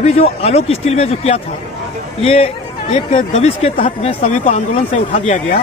अभी जो आलोक स्टील में जो किया था, ये एक दबिश के तहत में सभी को आंदोलन से उठा दिया गया,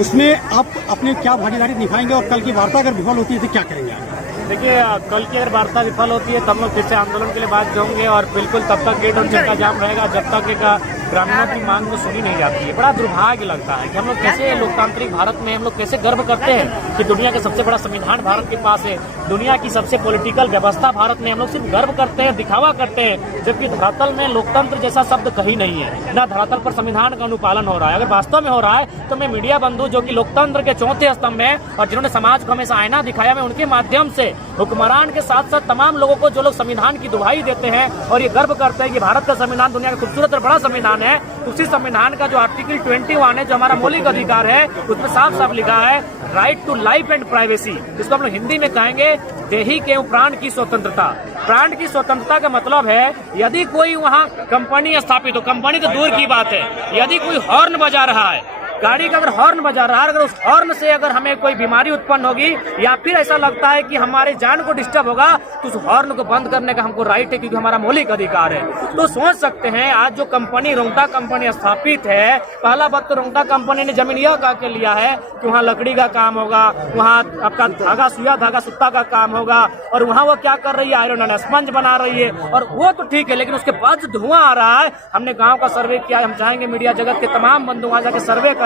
उसमें आप अपने क्या भागीदारी निभाएंगे और कल की वार्ता अगर विफल होती है तो क्या करेंगे आप? देखिए, कल की अगर वार्ता विफल होती है तब लोग फिर से आंदोलन के लिए बाध्य होंगे और बिल्कुल तब तक गेट और चक्का जाम रहेगा जब तक एक ग्रामीणों की मांग तो सुनी नहीं जाती है। बड़ा दुर्भाग्य लगता है कि हम लोग कैसे लोकतांत्रिक भारत में हम लोग कैसे गर्व करते हैं कि दुनिया का सबसे बड़ा संविधान भारत के पास है, दुनिया की सबसे पॉलिटिकल व्यवस्था भारत में, हम लोग सिर्फ गर्व करते हैं, दिखावा करते हैं, जबकि धरातल में लोकतंत्र जैसा शब्द कहीं नहीं है, ना धरातल पर संविधान का अनुपालन हो रहा है। अगर वास्तव में हो रहा है तो मैं मीडिया बंधु जो कि लोकतंत्र के चौथे स्तंभ में और जिन्होंने समाज को हमेशा आईना दिखाया, मैं उनके माध्यम से हुक्मरान के साथ साथ तमाम लोगों को जो लोग संविधान की दुहाई देते हैं और ये गर्व करते हैं कि भारत का संविधान दुनिया का खूबसूरत और बड़ा संविधान है, उसी संविधान का जो आर्टिकल 21 है, जो हमारा मौलिक अधिकार है, उसमें साफ साफ लिखा है right to life and privacy. इसको हम लोग हिंदी में कहेंगे देही के प्राण की स्वतंत्रता। प्राण की स्वतंत्रता का मतलब है यदि कोई वहाँ कंपनी स्थापित हो, कंपनी तो दूर की बात है, यदि कोई हॉर्न बजा रहा है, गाड़ी का अगर हॉर्न बजा रहा है, अगर उस हॉर्न से अगर हमें कोई बीमारी उत्पन्न होगी या फिर ऐसा लगता है कि हमारे जान को डिस्टर्ब होगा तो उस हॉर्न को बंद करने का हमको राइट है, क्योंकि हमारा मौलिक अधिकार है। तो सोच सकते हैं आज जो कंपनी रोंगटा कंपनी स्थापित है, पहला बात तो रोंगटा कंपनी ने जमीन यह कह के लिया है कि वहाँ लकड़ी का काम होगा, वहाँ आपका धागा, सुइया धागा, सुत्ता का काम होगा, और वहाँ वो क्या कर रही है, आयरन एंड स्पंज बना रही है, और वो तो ठीक है, लेकिन उसके बाद जो धुआं आ रहा है, हमने गाँव का सर्वे किया, हम चाहेंगे मीडिया जगत के तमाम बंधु वहाँ जाके सर्वे करें।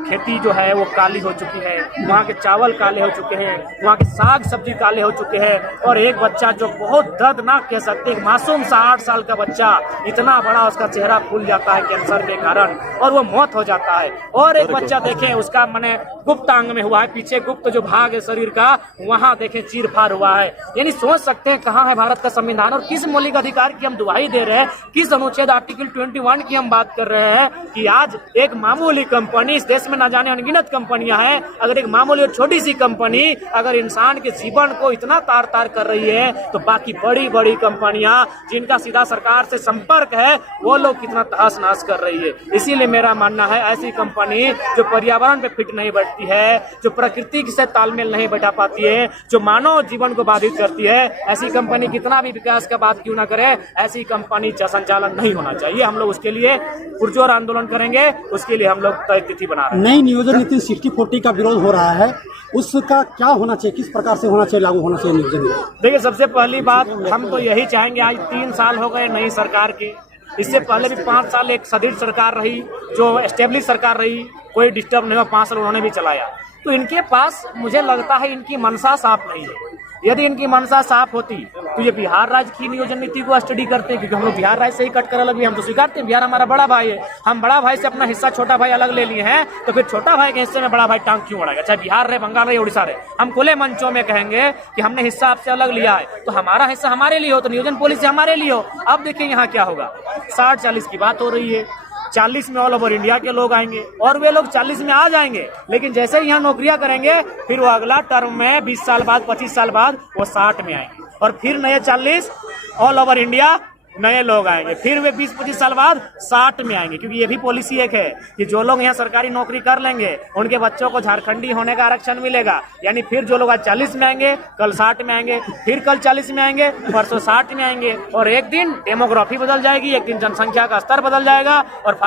खेती जो है वो काली हो चुकी है, वहाँ के चावल काले हो चुके हैं, वहाँ के साग सब्जी काले हो चुके हैं, और एक बच्चा जो बहुत दर्दनाक कह सकते हैं, मासूम सा 8 साल का बच्चा, इतना बड़ा उसका चेहरा फूल जाता है कैंसर के कारण और वो मौत हो जाता है। और एक बच्चा देखें उसका माने गुप्त अंग में हुआ है, पीछे गुप्त जो भाग है शरीर का, वहाँ देखें चीर फाड़ हुआ है। यानी सोच सकते हैं कहाँ है भारत का संविधान और किस मौलिक अधिकार की हम दुहाई दे रहे हैं, किस अनुच्छेद आर्टिकल 21 की हम बात कर रहे हैं कि आज एक मामूली कंपनी, इस देश में ना जाने अनगिनत कंपनियां हैं, अगर एक मामूली और छोटी सी कंपनी अगर इंसान के जीवन को इतना तार तार कर रही है तो बाकी बड़ी बड़ी कंपनियां जिनका सीधा सरकार से संपर्क है वो लोग कितना तहस नहस कर रही है। इसीलिए मेरा मानना है ऐसी कंपनी जो पर्यावरण पे फिट नहीं बैठती है, जो प्रकृति से तालमेल नहीं बैठा पाती है, जो मानव जीवन को बाधित करती है, ऐसी कंपनी कितना भी विकास का बात क्यों ना करे, ऐसी कंपनी का संचालन नहीं होना चाहिए। हम लोग उसके लिए पुरजोर आंदोलन करेंगे, उसके लिए हम लोग तय तिथि बना रहे हैं। नई नियोजन नीति 60-40 का विरोध हो रहा है, उसका क्या होना चाहिए, किस प्रकार से होना चाहिए, लागू होना चाहिए नियोजन नीति? देखिए, सबसे पहली बात हम तो यही चाहेंगे, आज 3 साल हो गए नई सरकार की, इससे पहले भी 5 साल एक सदृढ़ सरकार रही, जो एस्टेब्लिश सरकार रही, कोई डिस्टर्ब नहीं हुआ, 5 साल उन्होंने भी चलाया। तो इनके पास मुझे लगता है इनकी मनसा साफ नहीं है। यदि इनकी मनसा साफ होती तो ये बिहार राज्य की नियोजन नीति को स्टडी करते, क्योंकि हम लोग बिहार राज्य से ही कट कर अलग भी, हम तो स्वीकारते हैं बिहार हमारा बड़ा भाई है, हम बड़ा भाई से अपना हिस्सा छोटा भाई अलग ले लिए हैं, तो फिर छोटा भाई के हिस्से में बड़ा भाई टांग क्यों अड़ाएगा, चाहे बिहार रहे, बंगाल रहे, उड़ीसा रहे। हम खुले मंचों में कहेंगे कि हमने हिस्सा आपसे अलग लिया है तो हमारा हिस्सा हमारे लिए हो, तो नियोजन पॉलिसी हमारे लिए हो। अब देखिए यहाँ क्या होगा, 60-40 की बात हो रही है, 40 में ऑल ओवर इंडिया के लोग आएंगे और वे लोग 40 में आ जाएंगे, लेकिन जैसे ही यहाँ नौकरियां करेंगे फिर वो अगला टर्म में 20 साल बाद, 25 साल बाद वो 60 में आएंगे और फिर नए 40 ऑल ओवर इंडिया नए लोग आएंगे, फिर वे 20-25 साल बाद 60 में आएंगे, क्योंकि ये भी पॉलिसी एक है कि जो लोग यहाँ सरकारी नौकरी कर लेंगे उनके बच्चों को झारखंडी होने का आरक्षण मिलेगा। यानी फिर जो लोग आज 40 में आएंगे कल 60 में आएंगे, फिर कल 40 में आएंगे, परसों 60 में आएंगे, और एक दिन डेमोग्राफी बदल जाएगी, एक दिन जनसंख्या का स्तर बदल जाएगा और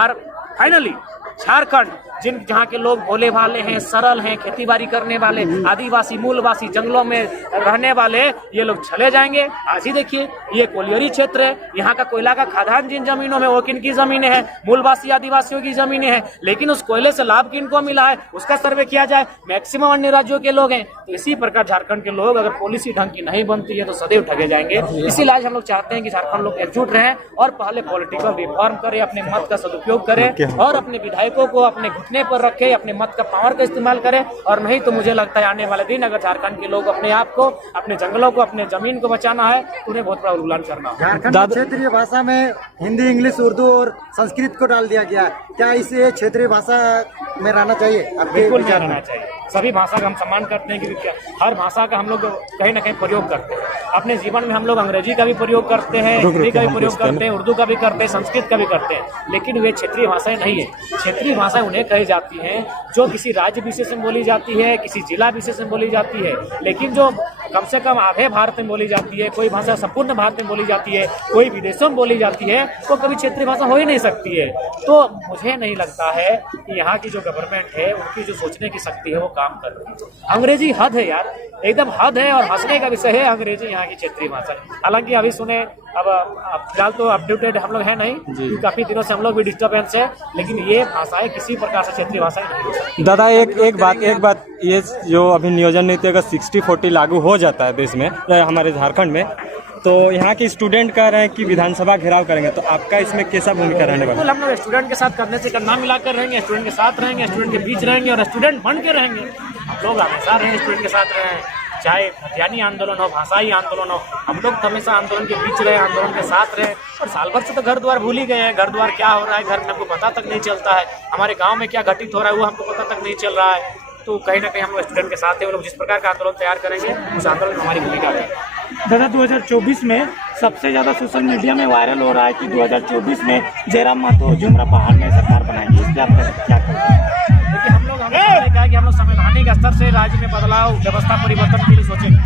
फाइनली झारखंड जहाँ के लोग भोले भाले हैं, सरल हैं, खेती बाड़ी करने वाले, आदिवासी मूलवासी, जंगलों में रहने वाले, ये लोग चले जाएंगे। आज ही देखिए ये कोलियरी क्षेत्र है, यहाँ का कोयला का खदान जिन जमीनों में वो किन की जमीनें हैं, मूलवासी आदिवासियों की जमीनें हैं, लेकिन उस कोयले से लाभ किनको मिला है उसका सर्वे किया जाए। मैक्सिमम अन्य राज्यों के लोग हैं, तो इसी प्रकार झारखंड के लोग अगर पॉलिसी ढंग की नहीं बनती है तो सदैव ठगे जाएंगे। इसीलिए आज हम लोग चाहते हैं कि झारखंड लोग एकजुट रहें और पहले पॉलिटिकल रिफॉर्म करें, अपने मत का सदुपयोग करें और अपने विधायकों को अपने घुटने पर रखे, अपने मत का पावर का इस्तेमाल करें। और नहीं तो मुझे लगता है आने वाले दिन अगर झारखंड के लोग अपने आप को, अपने जंगलों को, अपने जमीन को बचाना है तो उन्हें बहुत बड़ा उल्लंघन करना होगा। झारखंड में क्षेत्रीय भाषा में हिंदी, इंग्लिश, उर्दू और संस्कृत को डाल दिया गया, क्या इसे क्षेत्रीय भाषा में रहना चाहिए? बिल्कुल नहीं रहना चाहिए। सभी भाषा का हम सम्मान करते हैं, क्योंकि हर भाषा का हम लोग कहीं ना कहीं प्रयोग करते हैं। अपने जीवन में हम लोग अंग्रेजी का भी प्रयोग करते हैं, हिंदी का भी प्रयोग करते हैं, उर्दू का भी करते हैं, संस्कृत का भी करते हैं, लेकिन वे क्षेत्रीय भाषाएं नहीं है। क्षेत्रीय भाषाएं उन्हें कही जाती हैं जो किसी राज्य विशेष में बोली जाती है, किसी जिला विशेष में बोली जाती है, लेकिन जो कम से कम आधे भारत में बोली जाती है, कोई भाषा संपूर्ण भारत में बोली जाती है, कोई विदेशों में बोली जाती है, वो कभी क्षेत्रीय भाषा हो ही नहीं सकती है। तो मुझे नहीं लगता है कि यहाँ की जो गवर्नमेंट है उनकी जो सोचने की शक्ति है वो काम कर रही है। अंग्रेजी हद है यार, एकदम हद है, और हंसने का विषय है अंग्रेजी यहाँ की क्षेत्रीय भाषा। हालांकि अभी सुने अब फिलहाल तो अपडेटेड हम लोग हैं नहीं, क्योंकि काफी दिनों से हम लोग भी डिस्टर्बेंस है, लेकिन ये भाषाएं किसी प्रकार से क्षेत्रीय भाषाएं नहीं हो सकती। दादा एक बात, ये जो अभी नियोजन नीति अगर 60-40 लागू हो जाता है देश में, हमारे झारखंड में, तो यहाँ के स्टूडेंट कह रहे हैं कि विधानसभा घेराव करेंगे, तो आपका इसमें कैसा भूमिका रहने वाला है? बिल्कुल, हम लोग स्टूडेंट के साथ करने से करना मिलाकर रहेंगे, स्टूडेंट के साथ रहेंगे, स्टूडेंट के बीच रहेंगे और स्टूडेंट बन के रहेंगे। हम लोग हमेशा रहे स्टूडेंट के साथ रहे, चाहे हथियानी आंदोलन हो, भाषाई आंदोलन हो, हम लोग तो हमेशा आंदोलन के बीच रहे, आंदोलन के साथ रहे। और साल भर से तो घर द्वार भूल ही गए हैं, घर द्वार क्या हो रहा है घर में हमको पता तक नहीं चलता है, हमारे गाँव में क्या घटित हो रहा है वो हमको पता तक नहीं चल रहा है। तो कहीं ना कहीं हम लोग स्टूडेंट के साथ हैं, वो लोग जिस प्रकार का आंदोलन तैयार करेंगे उस आंदोलन में हमारी भूमिका है। दादा 2024 में सबसे ज्यादा सोशल मीडिया में वायरल हो रहा है कि 2024 में जयराम महतो जुमरा पहाड़ में सरकार बनाएंगे, इस पर आप क्या करेंगे? देखिए, हम लोग कहा कि हम लोग संवैधानिक स्तर से राज्य में बदलाव, व्यवस्था परिवर्तन के लिए सोचेंगे।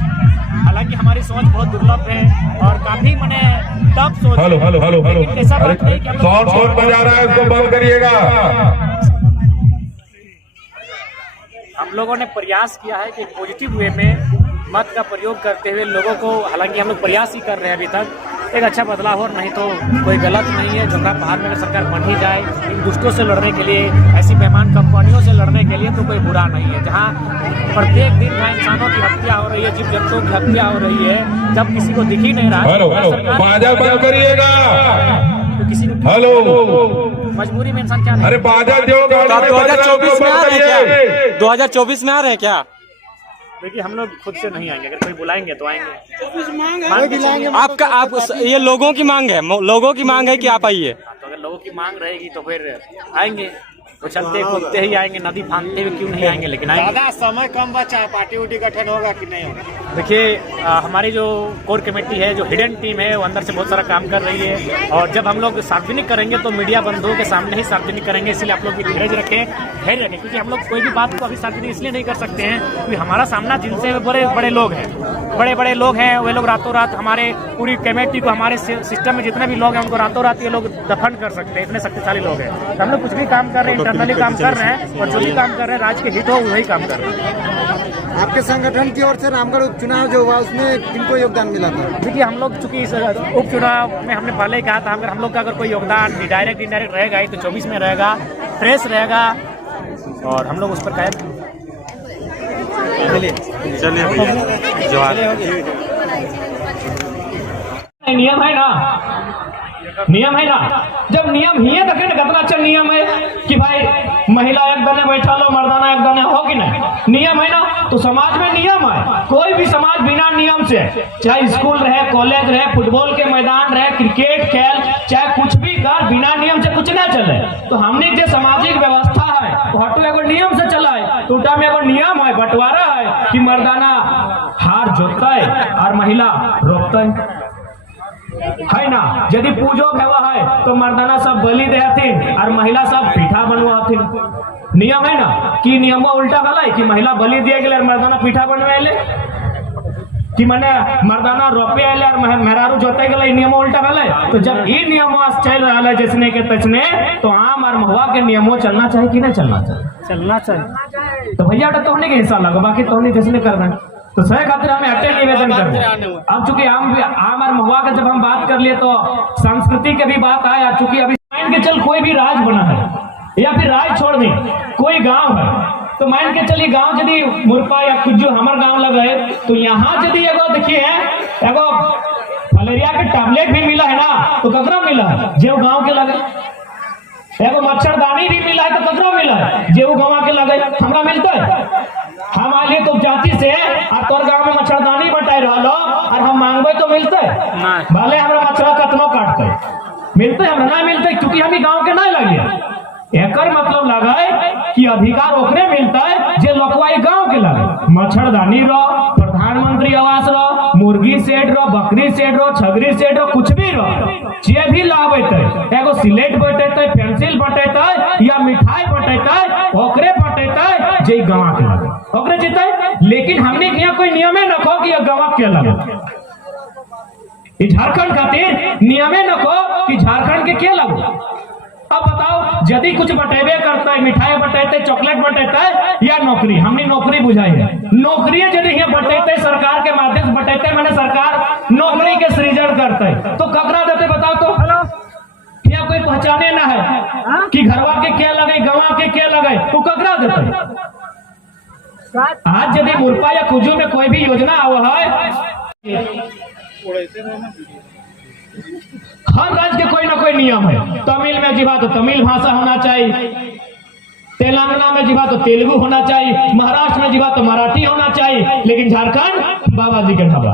हालांकि हमारी सोच बहुत दुर्लभ है और काफी मैंने टफ सोच है, लेकिन ऐसा बात नहीं कि साउंड बजा रहा है, इसको बंद करिएगा। हम लोगों ने प्रयास किया है कि पॉजिटिव वे में मत का प्रयोग करते हुए लोगों को, हालांकि हम लोग प्रयास ही कर रहे हैं अभी तक, एक अच्छा बदलाव हो, नहीं तो कोई गलत नहीं है। जुमरा पहाड़ में अगर सरकार बन ही जाए इन दुष्टों से लड़ने के लिए, ऐसी बेईमान कंपनियों से लड़ने के लिए, तो कोई बुरा नहीं है। जहाँ प्रत्येक दिन जहाँ इंसानों की हत्या हो रही है, जीव जंतुओं की हत्या हो रही है, जब किसी को दिख ही नहीं रहा तो किसी को मजबूरी में इंसान क्या नहीं। अरे बाजा दो, 2024 में आ रहे हैं क्या? 2024 में आ रहे हैं क्या? देखिए, हम लोग खुद से नहीं आएंगे, अगर कोई बुलाएंगे तो आएंगे। आपका ये लोगों की मांग है, लोगों की मांग है कि आप आइए। तो अगर लोगों की मांग रहेगी तो फिर आएंगे, तो चलते कूदते ही आएंगे, नदी फांदते हुए क्यों नहीं आएंगे, लेकिन आएंगे। ज्यादा समय कम बचा है, पार्टी उटी गठन होगा कि नहीं होगा? देखिए, हमारी जो कोर कमेटी है, जो हिडन टीम है, वो अंदर से बहुत सारा काम कर रही है, और जब हम लोग सार्वजनिक करेंगे तो मीडिया बंधुओं के सामने ही सार्वजनिक करेंगे। इसलिए आप लोग भी धैर्य रखें, क्योंकि हम लोग कोई भी बात को अभी सार्वजनिक इसलिए नहीं कर सकते हैं क्योंकि हमारा सामना जिनसे बड़े बड़े लोग हैं, वे लोग रातों रात हमारे पूरी कमेटी को, हमारे सिस्टम में जितने भी लोग हैं उनको रातों रात ये लोग दफन कर सकते हैं, इतने शक्तिशाली लोग हैं। तो हम लोग कुछ भी काम कर रहे हैं, इंटरनली काम कर रहे हैं, और जो भी काम कर रहे हैं राज्य के हित हो वही काम कर रहे हैं। आपके संगठन की ओर से रामगढ़ उपचुनाव जो हुआ उसमें किनको योगदान मिला था? देखिए, हम लोग चूंकि इस उपचुनाव में हमने पहले ही कहा था, अगर हम लोग का अगर कोई योगदान डायरेक्ट इनडायरेक्ट रहेगा ही तो 24 में रहेगा, फ्रेश रहेगा, और हम लोग उस पर कायम। चलिए भैया, जवाब नियम है ना, नियम है ना, जब नियम ही है तो फिर कितना अच्छा नियम है कि भाई महिला एक दने बैठा लो, मर्दाना एक दने हो कि नहीं, नियम है ना। तो समाज में नियम है, कोई भी समाज बिना नियम से, चाहे स्कूल रहे, कॉलेज रहे, फुटबॉल के मैदान रहे, क्रिकेट खेल, चाहे कुछ भी कर, बिना नियम से कुछ ना चले। तो हमने जो सामाजिक व्यवस्था है हटो एगो नियम से चला है, टूटा में एगो नियम है, बंटवारा है कि मर्दाना हार जोतता है और महिला रोकता है ना। यदि पूजो भेवा है तो मर्दाना सब बलि देहथिन और महिला सब पीठा बनवाथिन। नियम है ना कि नियमो उल्टा भला कि महिला बलि दिए गए और मर्दाना पीठा बनवाले, कि मने मर्दाना रोपे आए और मेहरारू जोते गए, नियमो उल्टा भला। तो जब ये नियमो चल रहा है जैसने के तचने, तो आम और महुआ के नियमों चलना चाहिए कि नहीं चलना चाहिए? चलना चाहिए। तो भैया तो होने के हिस्सा लगा, बाकी तो जैसने कर रहे हैं, तो सही खातिर हमें अटे निवेदन कर रहे हैं। अब चूंकि आम और महुआ का जब हम बात कर लिए तो संस्कृति के भी बात आया, चूंकि अभी मान के चल कोई भी राज बना है या फिर राज छोड़ दी, कोई गांव है, तो मान के चलिए गांव यदि मुरपा या कुछ जो हमारे गांव लग रहे, तो यहाँ यदि एगो देखिए एगो फलेरिया के टैबलेट भी मिला है ना, तो ककरा मिला है? जो गाँव के लगे। एगो मच्छरदानी भी मिला है तो ककरा मिला है? जो गाँव के लगे। हमरा मिलता है? हम आगे तो जाति से और तोर गाँव में मच्छरदानी बटाई रहा और हम मांगबे तो मिलते भले हमरा मच्छर कतनो काटते मिलते, हमरा नहीं मिलते क्योंकि हम गाँव के नहीं लगे। एकर मतलब लगा है कि अधिकार ओकरे मिलता है जे लोकवाई गाँव के लगे। मच्छरदानी रो, प्रधानमंत्री आवास रो, मुर्गी सेट रहो, बकरी सेट रहो, छगरी सेट रहो, कुछ भी रहो, जे भी लावेते एगो सिलेट बटेते, पेंसिल बटेते या मिठाई बटेते, ओकरे बटेते जे गवा के लगे ओकरे जीते। लेकिन हमने यहाँ कोई नियमे रखो कि गवा के लगे। झारखंड खातिर नियमे रखो कि झारखंड के क्या लगो। अब बताओ, यदि कुछ बटेबे करता है, मिठाई बटेते, चॉकलेट बटेते या नौकरी, हमने नौकरी बुझाई है, नौकरी यदि यहाँ बटेते सरकार के माध्यम से बटेते, मैंने सरकार नौकरी के सृजन करते तो ककरा देते बताओ तो। यहाँ कोई पहचाने ना है कि घरवा के क्या लगे, गवा के क्या लगे, तो ककरा देते। आज यदि मुरपा या कुजू में कोई भी योजना हुआ है, हर राज्य के कोई ना कोई नियम है। तमिल में जीवा तो तमिल भाषा होना चाहिए, तेलंगाना में जीवा तो तेलुगु होना चाहिए, महाराष्ट्र में जीवा तो मराठी होना चाहिए। लेकिन झारखंड बाबा जी के ढाबा,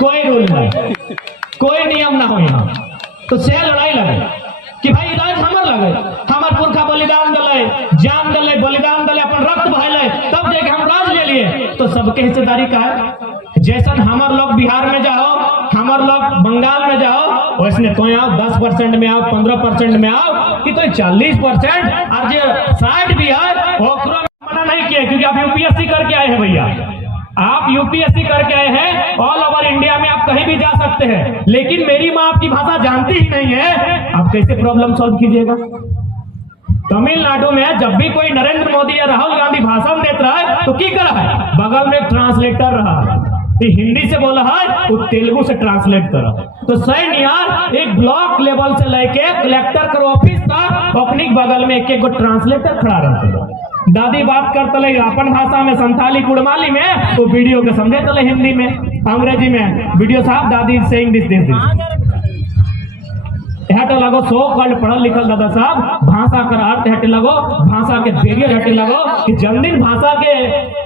कोई रूल नहीं, कोई नियम ना हो। यहाँ तो से लड़ाई लगे कि भाई इलाज हमर लगे, हमार पुरखा बलिदान दले, जान दले, बलिदान दले, अपन रक्त बहाले, तब देख हम राज ले लिए। तो सबके हिस्सेदारी का है। जैसा हमार लोग बिहार में जाओ, हमार लोग बंगाल में जाओ, वैसे तो आओ 10% में आओ, 15% में आओ, कि तो 40% और जो 60 भी है मना नहीं किया, क्योंकि आप यूपीएससी करके आए हैं भैया, आप यूपीएससी करके आए हैं। ऑल ओवर इंडिया में आप कहीं भी जा सकते हैं, लेकिन मेरी माँ आपकी भाषा जानती ही नहीं है, आप कैसे प्रॉब्लम सॉल्व कीजिएगा। तमिलनाडु में जब भी कोई नरेंद्र मोदी या राहुल गांधी भाषण देता है तो की कर रहा है, बगल में एक ट्रांसलेटर रहा है, हिंदी से बोला है वो तेलुगु से ट्रांसलेट करा। तो सैन यार एक ब्लॉक लेवल से लेके कलेक्टर कर ऑफिस तक अपनी बगल में एक गो ट्रांसलेटर खड़ा रहता है। दादी बात करते अपन भाषा में, संथाली कुड़माली में, तो वीडियो के समझे चले हिंदी में, अंग्रेजी में वीडियो साहब दादी सेइंग दिस हटे लगो। सो कल पढ़ल लिखल दादा साहब भाषा कर अर्थ हटे लगो, भाषा के बैरियर हटे लगो कि जन्मदिन भाषा के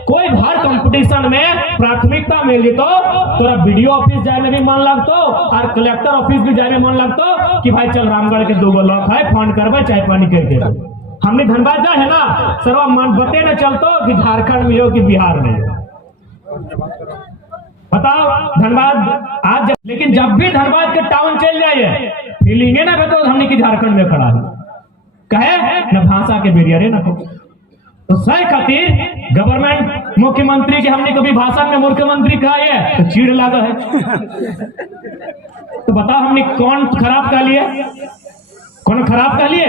कोई हर कंपटीशन में प्राथमिकता मिली तो तोरा वीडियो ऑफिस जाए में भी मन लगतो और कलेक्टर ऑफिस भी जाए में मन लगतो कि भाई चल रामगढ़ के 2 लोग है, फोन करबे चाय पानी करके। हमने धनबाद जाए है ना, सर्व मन बते न चलतो कि झारखंड में हो कि बिहार में, बताओ धनबाद आज। लेकिन जब भी धनबाद के टाउन चल जाए फीलिंग है ना तो हमने की झारखंड में खड़ा है, कहे न भाषा के बेरियर ना। तो सही खातिर गवर्नमेंट मुख्यमंत्री के हमने कभी भाषण में मुख्यमंत्री कहा है तो चीड़ लगा है। तो बताओ हमने कौन खराब कर लिए, कौन खराब कर लिए?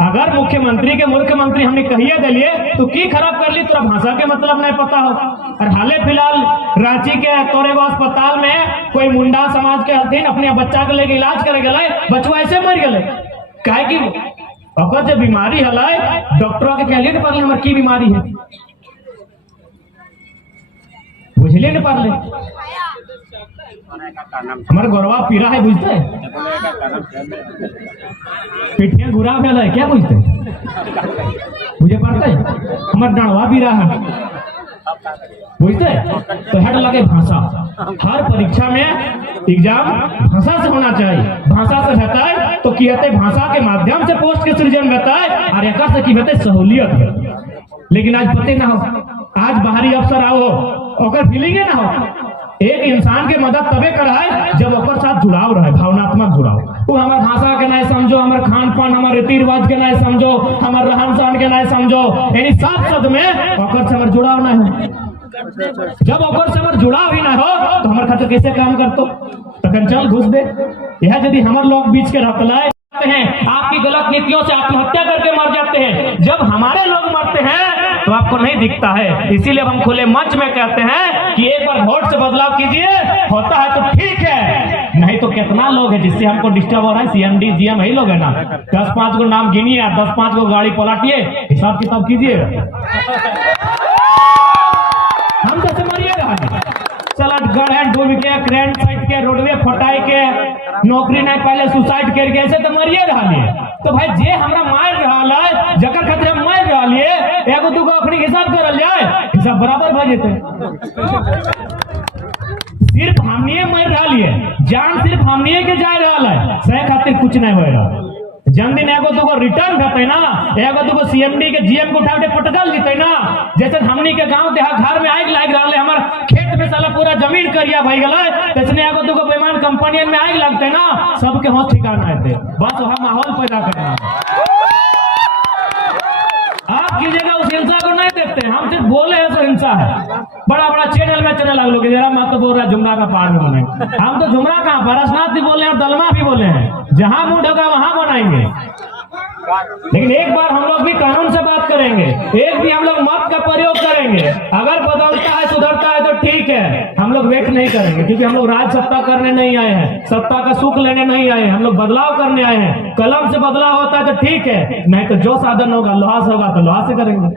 अगर मुख्यमंत्री के मुख्यमंत्री हमने कहिए दिलिए तो की खराब कर ली, तोरा भाषा के मतलब नहीं पता हो। और हाले फिलहाल रांची के तोरेगो अस्पताल में कोई मुंडा समाज के हथिन अपने बच्चा के लेके इलाज करे गए, बचवा ऐसे मर गए, काहे कि अगर जो बीमारी है डॉक्टर के कहलिए न पड़ले हमारे की बीमारी है, बुझलिए न पड़ले हमारे गौरवा पीरा है, बुझते पिठिया गुरा भेल है, क्या बुझते मुझे पड़ता है हमारे डणवा पीरा है, बुझते। तो हट लगे भाषा, हर परीक्षा में एग्जाम भाषा से होना चाहिए, भाषा से रहता है तो की होते भाषा के माध्यम से पोस्ट के सृजन रहता है और एक से की होते सहूलियत है। लेकिन आज पते ना हो, आज बाहरी अफसर आओ और फीलिंग ना हो। एक इंसान के मदद तबे कर है जब ओकर साथ जुड़ाव रहे, भावनात्मक जुड़ाव। वो हमारे भाषा के नहीं समझो, हमारे खान पान, हमारे रीति रिवाज के नहीं समझो, हमारे रहन सहन के नहीं समझो, यानी साथ साथ में ओकर से हमारे जुड़ाव नहीं हो। जब ओकर से हमारे जुड़ाव ही ना हो तो हमारे खातिर कैसे काम करतो, तखन चल घुस दे। यह यदि हमारे लोग बीच के रहते हैं, आपकी गलत नीतियों से आत्महत्या करके मर जाते हैं, जब हमारे लोग मरते हैं तो आपको नहीं दिखता है। इसीलिए हम खुले मंच में कहते हैं कि एक बार वोट से बदलाव कीजिए, होता है तो ठीक है, नहीं तो कितना लोग है जिससे हमको डिस्टर्ब हो रहा है। सीएमडी जीएम ही लोग है ना, 10-5 को नाम गिनिए, 10-5 को गाड़ी पलटिए, हिसाब किताब कीजिए। हम जैसे मरिए रहा चल गढ़ डूब के, क्रेन साइड के, रोडवे फटाई के, नौकरी नहीं पहले सुसाइड करके ऐसे तो मरिए रहा। तो भाई जे हमरा मार रहा है, जकर खातिर हम मार रहा है, एगो दूगो अपनी हिसाब करल जाए, हिसाब बराबर भर जेते। सिर्फ हमनिए मर रहा है, जान सिर्फ हमनिए के जा रहा है, सह खातिर कुछ नहीं हो रहा। जन दिन एगो दूगो रिटर्न रहते ना, एगो दूगो सीएमडी के जीएम को उठा के पटकल जीते ना। जैसे हमनी के गांव देहात घर में आग लाग रहा है, हमार खेत में साला पूरा जमीन करिया भाई गला, तैसने एगो दूगो बेईमान कंपनियन में आग लगते ना, सबके होश ठिकाना रहते। बस वहां माहौल पैदा करना। आपकी जगह उस हिंसा को नहीं देखते, हम सिर्फ बोले हैं तो हिंसा है। बड़ा बड़ा चैनल में चैनल लोग जरा मत बोल रहा जुमरा का पार में बने, हम तो जुमरा कहाँ परसनाथ भी बोले हैं और दलमा भी बोले हैं, जहां मुंह ढोगा वहां बनाएंगे। लेकिन एक बार हम लोग भी कानून से बात करेंगे, एक भी हम लोग मत का प्रयोग करेंगे। अगर बदलता है सुधरता है तो ठीक है, हम लोग वेट नहीं करेंगे, क्योंकि हम लोग राज सत्ता करने नहीं आए हैं, सत्ता का सुख लेने नहीं आए हैं, हम लोग बदलाव करने आए हैं। कलम से बदलाव होता है तो ठीक है, नहीं तो जो साधन होगा लोहा से होगा तो लोहा से करेंगे।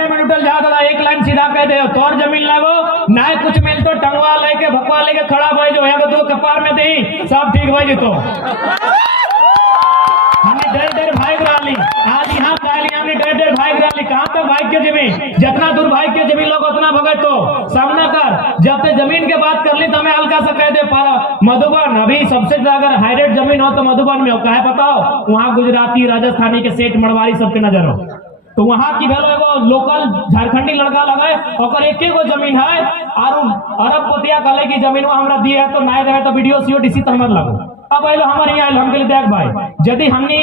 में उठल जा दादा, एक लाइन सीधा कह दे तोर जमीन लागो ना कुछ मिल तो टंगवा लेके भकवा लेके खड़ा भाई जो है दो कपार में दे सब ठीक भाई तो हमने डेढ़ भाग रही आज यहाँ कहली हमने डेढ़ भाग रही। कहाँ तक भाग के जमीन, जितना दूर भाग के जमीन लोग उतना भगे तो सामना कर। जब ते जमीन के बात कर ली तो मैं हल्का सा कह दे पारा मधुबन अभी सबसे अगर हाईरेट जमीन हो तो मधुबन में हो, कहे बताओ वहाँ गुजराती राजस्थानी के सेठ मरवाड़ी सबके नजर हो, तो वहां की भेलो एगो लोकल झारखंडी लड़का लगे और एक एगो जमीन है और अरब पोतिया कहले की जमीन हमरा दिए है तो नहीं रहे तो वीडियो सीओ डीसी तो हमर लगो। अब आइलो हमारे यहाँ हम कहले देख भाई यदि हमनी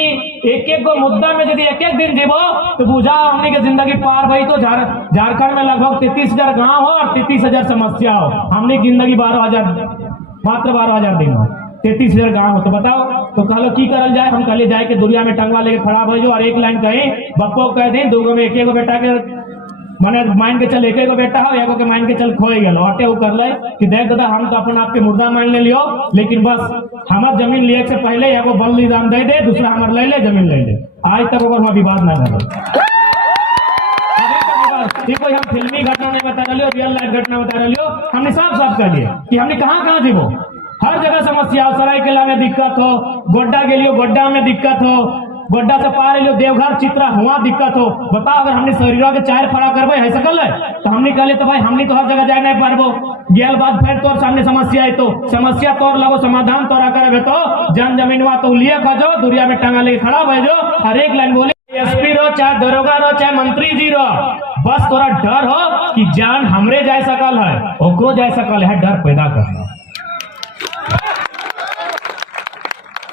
एक गो मुद्दा में यदि एक दिन जीवो तो बुझा हमनी के जिंदगी पार भाई। तो झारखंड में लगभग 33,000 गाँव हो और 33,000 समस्या हो, हमनी जिंदगी 12,000 मात्र 12,000 दिन हो, 33,000 गाँव हो। तो बताओ तो कहलो की करल जाए, हम कहले जाए के दुनिया में टंगवा लेके खड़ा भेजो और एक लाइन कहीं बप्पो कह दी दूगो में एक बेटा के माने मान के चल एक बेटा हो एगो के मान के चल खोए गल अटे वो कर ले कि देख दादा हम तो अपन आपके मुर्दा मान ले लियो, लेकिन बस हमार जमीन लिए से पहले एगो बलिदान दे दे, दूसरा हमार ले ले जमीन ले ले। आज तक ओकर विवाद ना करे, कोई हम फिल्मी घटना नहीं बता रही हो, रियल लाइफ घटना बता रही हो। हमने साफ कह दिए कि हमने कहाँ जीवो, हर जगह समस्या हो, सरायकेला में दिक्कत हो, गोड्डा गेलियो गोड्डा में दिक्कत हो, गोड्डा से पार लियो देवघर चित्रा हुआ दिक्कत हो। बताओ अगर हमने शरीरों के चार फड़ा करबे है सकल है तो हमने कहले तो भाई हमने तो हर जगह जाए नहीं पारबो, गेल बाद फिर तोर सामने समस्या है तो समस्या तोर लगो समाधान तोरा करे तो जन जमीनवा तो लिए खजो दुनिया में टांगा लेके खड़ा भेजो। हर एक लाइन बोले एसपी रो चाहे दरोगा रो चाहे मंत्री जी रो, बस तोरा डर हो कि जान हमरे जाए सकल है ओकरो जाए सकल है, डर पैदा करना।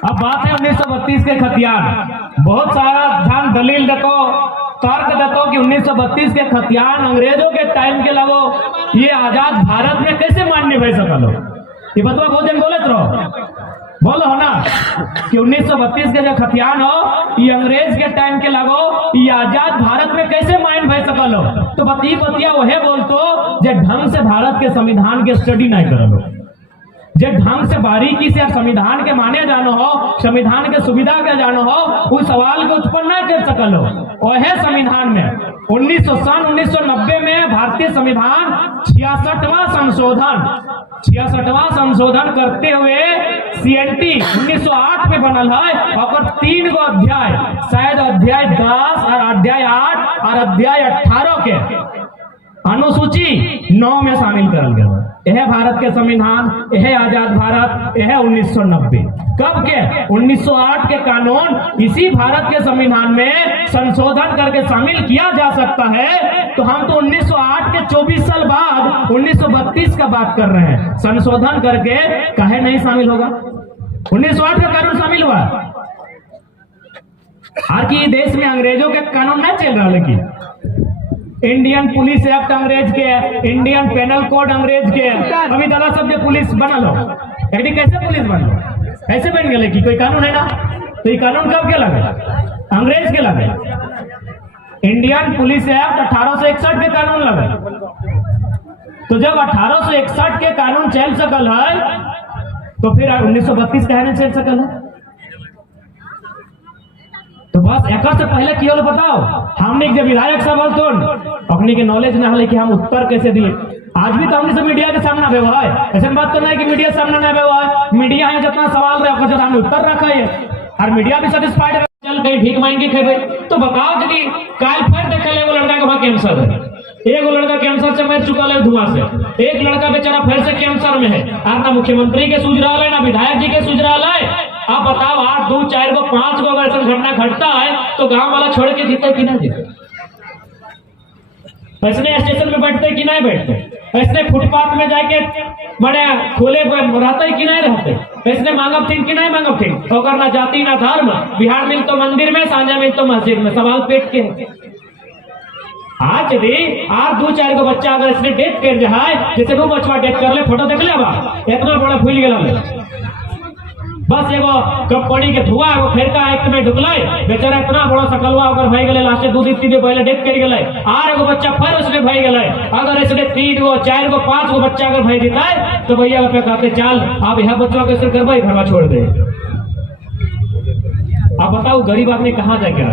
अब बात है 1932 के खतियान, बहुत सारा ध्यान दलील देखो तर्क देखो कि 1932 के खतियान अंग्रेजों के टाइम के लगो ये आजाद भारत में कैसे मान्य भय सकल हो, ये बतवा बहुत जन बोलत रहो बोलो हो ना कि 1932 के जो खतियान हो ये अंग्रेज के टाइम के लगो ये आजाद भारत में कैसे मान्य भय सकल हो। तो बतिया वह बोलतो जो ढंग से भारत के संविधान के स्टडी नहीं करल हो, जे ढंग से बारीकी से संविधान के माने जानो हो, संविधान के सुविधा के जानो हो, उस सवाल के उत्पन्न नहीं कर सकल हो। वह संविधान में 1990 में भारतीय संविधान 66वां संशोधन करते हुए CNT 1908 में बनल है और 3 गो अध्याय शायद अध्याय 10 और अध्याय 8 और अध्याय 18 के अनुसूची 9 में शामिल करल गया। यह भारत के संविधान, यह आजाद भारत, यह 1990 कब के 1908 के कानून इसी भारत के संविधान में संशोधन करके शामिल किया जा सकता है। तो हम तो 1908 के 24 साल बाद 1932 का बात कर रहे हैं, संशोधन करके काहे नहीं शामिल होगा। 1908 का कानून शामिल हुआ, हर की देश में अंग्रेजों के कानून नहीं चल रहा, लेकिन इंडियन पुलिस एक्ट अंग्रेज के, इंडियन पेनल कोड अंग्रेज के, अभी दला सब जो पुलिस बना लो कैसे पुलिस बन लो ऐसे बन गए कि कोई कानून है ना। तो ये कानून कब के लगे, अंग्रेज के लगे। इंडियन पुलिस एक्ट 1861 के कानून लगे। तो जब 1861 के कानून चल सकल है तो फिर 1932 कहने चल सकल है। तो बस एक से पहले की बताओ हमने जब विधायक सब अपने के नॉलेज ना है कि हम उत्तर कैसे दिए। आज भी तो हमने सब मीडिया के सामने भेवा है, ऐसा बात तो नहीं कि मीडिया सामने नहीं भेवा है। मीडिया है जितना सवाल रहे हमने उत्तर रखा है और मीडिया भी सेटिस्फाइड चल कहीं भीख मांगे खेबे। तो बताओ यदि काल फिर देख ले वो लड़का के वहां कैंसर है एक लड़का कैंसर से मर चुका है धुआं से, एक लड़का बेचारा फिर से कैंसर में है। आप ना मुख्यमंत्री के सूझ रहा है ना विधायक जी के सूझ रहा है। आप बताओ 8 2 4 को 5 को अगर ऐसा घटना घटता है तो गांव वाला छोड़ के जीते कि नहीं जीते? ऐसने स्टेशन में बैठते कि नहीं बैठते? ऐसने फुटपाथ में जाके बड़े खोले रहते कि नहीं रहते? ऐसने मांगब थी कि नहीं मांगब थी? अगर ना जाति ना धर्म, बिहार मिल तो मंदिर में, सांझा मिल तो मस्जिद में, सवाल पेट के है। आज यदि 8 2 4 को बच्चा अगर इसने डेथ कर जाए, जैसे वो बचवा डेथ कर ले, फोटो देख ले अब इतना बड़ा भूल गया बस एगो कंपनी के धुआं एगो फेरका एक्ट में ढुकले, बेचारा इतना बड़ा सकलवा अगर भई गेले, लास्ट 2 दिन 3 दिन पहले डेथ कर गेले, आर एगो बच्चा फिर उसने भई गेले। अगर इसने 3 गो 4 गो 5 गो बच्चा अगर भई देता है तो भैया पे कहते चल आप यह बच्चा कैसे करवाई, घर छोड़ दे। आप बताओ गरीब आदमी कहाँ जाएगा?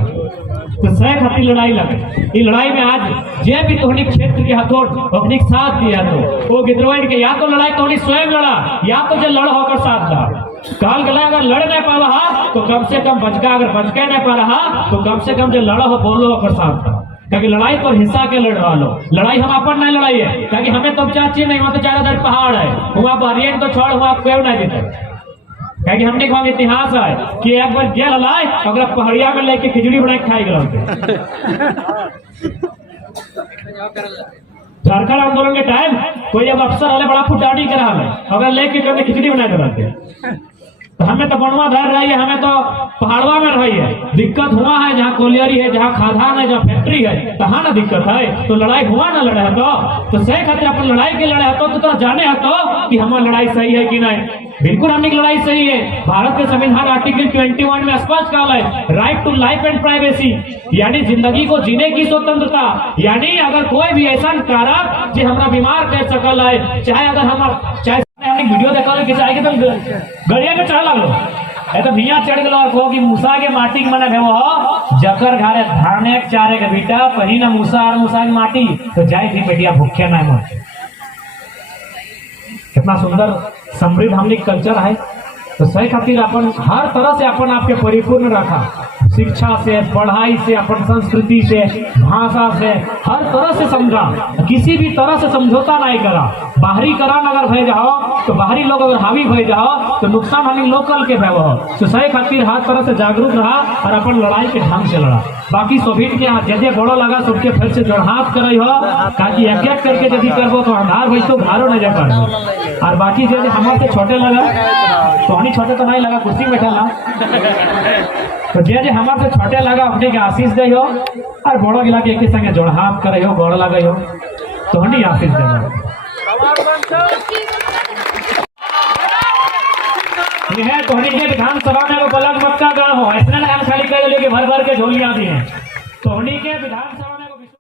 तो सह खातिर लड़ाई लगे। ये लड़ाई में आज जे भी तोहनी क्षेत्र के हथों अपनी साथ दिया तो वो गिद्रोहन के या तो लड़ाई तोहनी स्वयं लड़ा, या तो जो लड़ होकर साथ दा। काल गला अगर लड़ नहीं पा रहा तो कम से कम बचका, अगर बचके नहीं पा रहा तो कम से कम जो लड़ा हो बोलो होकर साथ दा। क्योंकि लड़ाई पर हिस्सा के लड़ रहा लो, लड़ाई हम अपन नहीं लड़ाई है। क्योंकि हमें तो चाची नहीं, वहां तो 4000 पहाड़ है, वहां पर तो छोड़ हुआ क्यों नहीं जीते। क्योंकि हमने वहां इतिहास है कि एक बार जेल लाए अगर पहाड़िया में लेके खिचड़ी बना के खाई गए। झारखंड आंदोलन के टाइम कोई जब अफसर वाले बड़ा फुटाड़ी करा है, अगर लेके कभी खिचड़ी बना के रखते तो हमें तो बनवा धर रही है, हमें तो पहाड़वा में रही है। दिक्कत हुआ है जहाँ कोलियरी है, जहाँ खादान है, जहाँ फैक्ट्री है, तहाँ ना दिक्कत है। तो लड़ाई हुआ ना लड़े है तो सही खातिर अपन लड़ाई के लड़े है तो जाने है तो कि हमारी लड़ाई सही है कि नहीं। बिल्कुल हमने लड़ाई सही है। भारत के संविधान आर्टिकल 21 में स्पष्ट कहा है right to life and privacy, यानी जिंदगी को जीने की स्वतंत्रता। यानी अगर कोई भी ऐसा कारक जो हमारा बीमार कर सकल है, चाहे अगर हम हमने वीडियो देखा कि चाहे कि तुम गड़िया में चढ़ लगलो तो भिया चढ़ गलो और कहो कि मूसा के माटी के मन है वो जकर घरे धाने चारे के बेटा पही ना मूसा और मूसा की माटी तो जाए थी बेटिया भूखे ना मर। कितना सुंदर समृद्ध हमने कल्चर है। तो सही खातिर अपन हर तरह से अपन आपके परिपूर्ण रखा, शिक्षा से, पढ़ाई से, अपन संस्कृति से, भाषा से, हर तरह से समझा, किसी भी तरह से समझौता नहीं करा। बाहरी करान अगर भय जाओ तो बाहरी लोग अगर हावी भय जाओ तो नुकसान हमें लोकल के भय हो। तो सही खातिर हर तरह से जागरूक रहा और अपन लड़ाई के ढंग से लड़ा। बाकी सोभित के हाथ जजे बड़ो लगा सबके फिर से जोड़हाथ करे हो, ताकि एक एक करके यदि करबो तो अंधार भाई तो घारो नहीं जा पाएगा। और बाकी जैसे हमारे से छोटे लगा तो हनी छोटे तो नहीं लगा, कुर्सी बैठा ना तो जे हमारे से छोटे लगा अपने के आशीष दे हो और बड़ो गिला के एक संगे जोड़हाथ करे हो, गोड़ लगे हो तो हनी आशीष दे। यह तोहनी के विधानसभा में वो बलग मक्का गाँव हो, ऐसा ना हम खाली कर ले भर भर के झोलियां दी है तोहनी के विधानसभा